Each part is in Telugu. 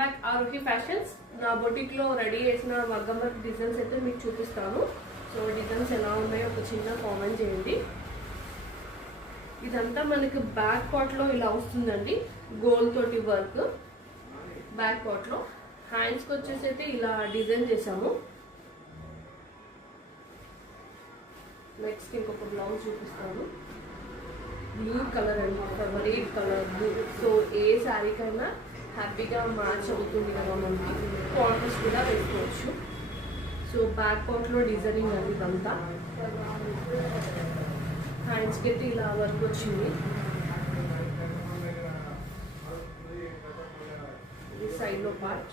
బ్యాక్ ఆరోగ్య ఫ్యాషన్స్. నా బొటిక్ లో రెడీ చేసిన మగ్గం వర్క్ డిజైన్స్ అయితే మీకు చూపిస్తాను. సో డిజైన్స్ ఎలా ఉన్నాయో ఒక చిన్న కామెంట్ చేయండి. ఇదంతా మనకి బ్యాక్ పార్ట్ లో ఇలా వస్తుందండి, గోల్డ్ తోటి వర్క్. బ్యాక్ పార్ట్ లో హ్యాండ్స్ కి వచ్చేసి అయితే ఇలా డిజైన్ చేసాము. నెక్స్ట్ ఇంకొక బ్లౌజ్ చూపిస్తాను. బ్లూ కలర్ అండి, ఫేవరెట్ కలర్ బ్లూ. సో ఏ శారీకైనా హ్యాపీగా మ్యాచ్ అవుతుంది కదా, మనకి కాంట్రాస్ట్ కూడా వేసుకోవచ్చు. సో బ్యాక్ పార్ట్లో డిజైనింగ్ అది ఇదంతా. హ్యాండ్స్కి అయితే ఇలా వర్క్ వచ్చింది. ఈ సైడ్లో పార్ట్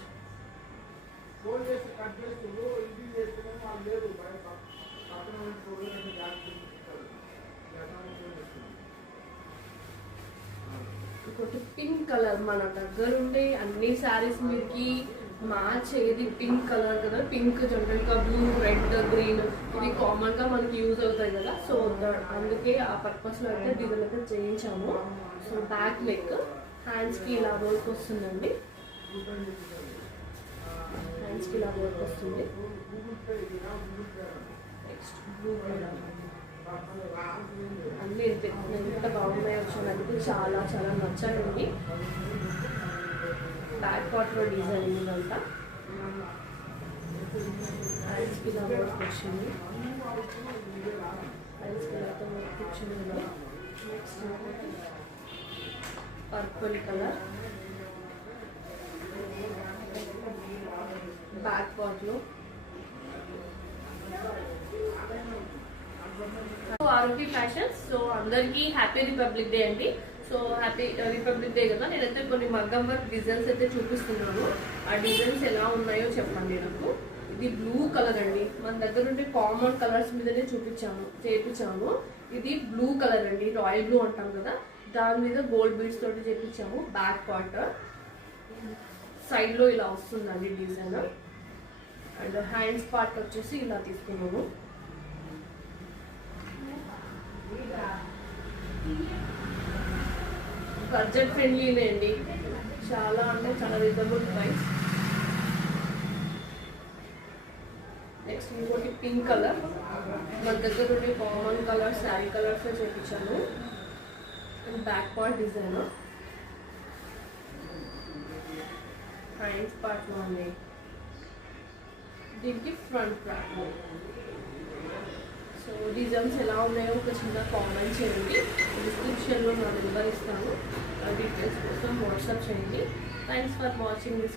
ఇంకోటి పింక్ కలర్. మన దగ్గర ఉండే అన్ని శారీస్ మీదకి మ్యాచ్ అయ్యేది పింక్ కలర్ కదా. పింక్ జనరల్ గా బ్లూ, రెడ్, గ్రీన్ ఇవి కామన్ గా మనకి యూజ్ అవుతాయి కదా. సో అందుకే ఆ పర్పస్ లో అయితే డిజైన్ అయితే చేయించాము. సో బ్యాక్ నెక్, హ్యాండ్స్ కి ఇలా వర్క్ వస్తుందండి. హ్యాండ్స్ కి ఇలా వర్క్ వస్తుంది. Next blue colour. అన్నీ ఎంత బాగున్నాయో చూడండి, చాలా చాలా నచ్చాయండి. బ్యాక్ పార్ట్లో డిజైన్ ఇదంతా. హ్యాండ్స్కి ఇలా వర్క్ వచ్చింది. హ్యాండ్స్కి ఇలా వర్క్ వచ్చింది. Next purple colour. బ్యాక్ పార్ట్లో ఆరోగ్య ఫ్యాషన్స్. సో అందరికీ హ్యాపీ రిపబ్లిక్ డే అండి. సో హ్యాపీ రిపబ్లిక్ డే కదా, నేనైతే కొన్ని మగ్గం వర్క్ డిజైన్స్ అయితే చూపిస్తున్నాను. ఆ డిజైన్స్ ఎలా ఉన్నాయో చెప్పండి నాకు. ఇది బ్లూ కలర్ అండి, మన దగ్గర ఉండే కామన్ కలర్స్ మీదనే చేపించాము. ఇది బ్లూ కలర్ అండి, రాయల్ బ్లూ అంటాం కదా, దాని మీద గోల్డ్ బీడ్స్ తోటి చేపించాము. బ్యాక్ పార్ట్ సైడ్ లో ఇలా వస్తుందండి డిజైన్. అండ్ హ్యాండ్స్ పార్ట్ వచ్చేసి ఇలా తీసుకున్నాము. బడ్జెట్ ఫ్రెండ్లీనే అండి, చాలా అంటే చాలా రీజనబుల్ ప్రైస్. నెక్స్ట్ ఇంకోటి పింక్ కలర్. మన దగ్గర ఉండే కామన్ కలర్ శారీ కలర్స్ చేయించాను. And back part design. Hands పార్ట్లో ఉన్నాయి. దీనికి ఫ్రంట్ పార్ట్. సో డిజైన్స్ ఎలా ఉన్నాయో ఒక చిన్న కామెంట్ చేయండి. డిస్క్రిప్షన్లో నా నెంబర్ ఇస్తాను, డీటెయిల్స్ కోసం వాట్సాప్ చేయండి. Thanks for watching this.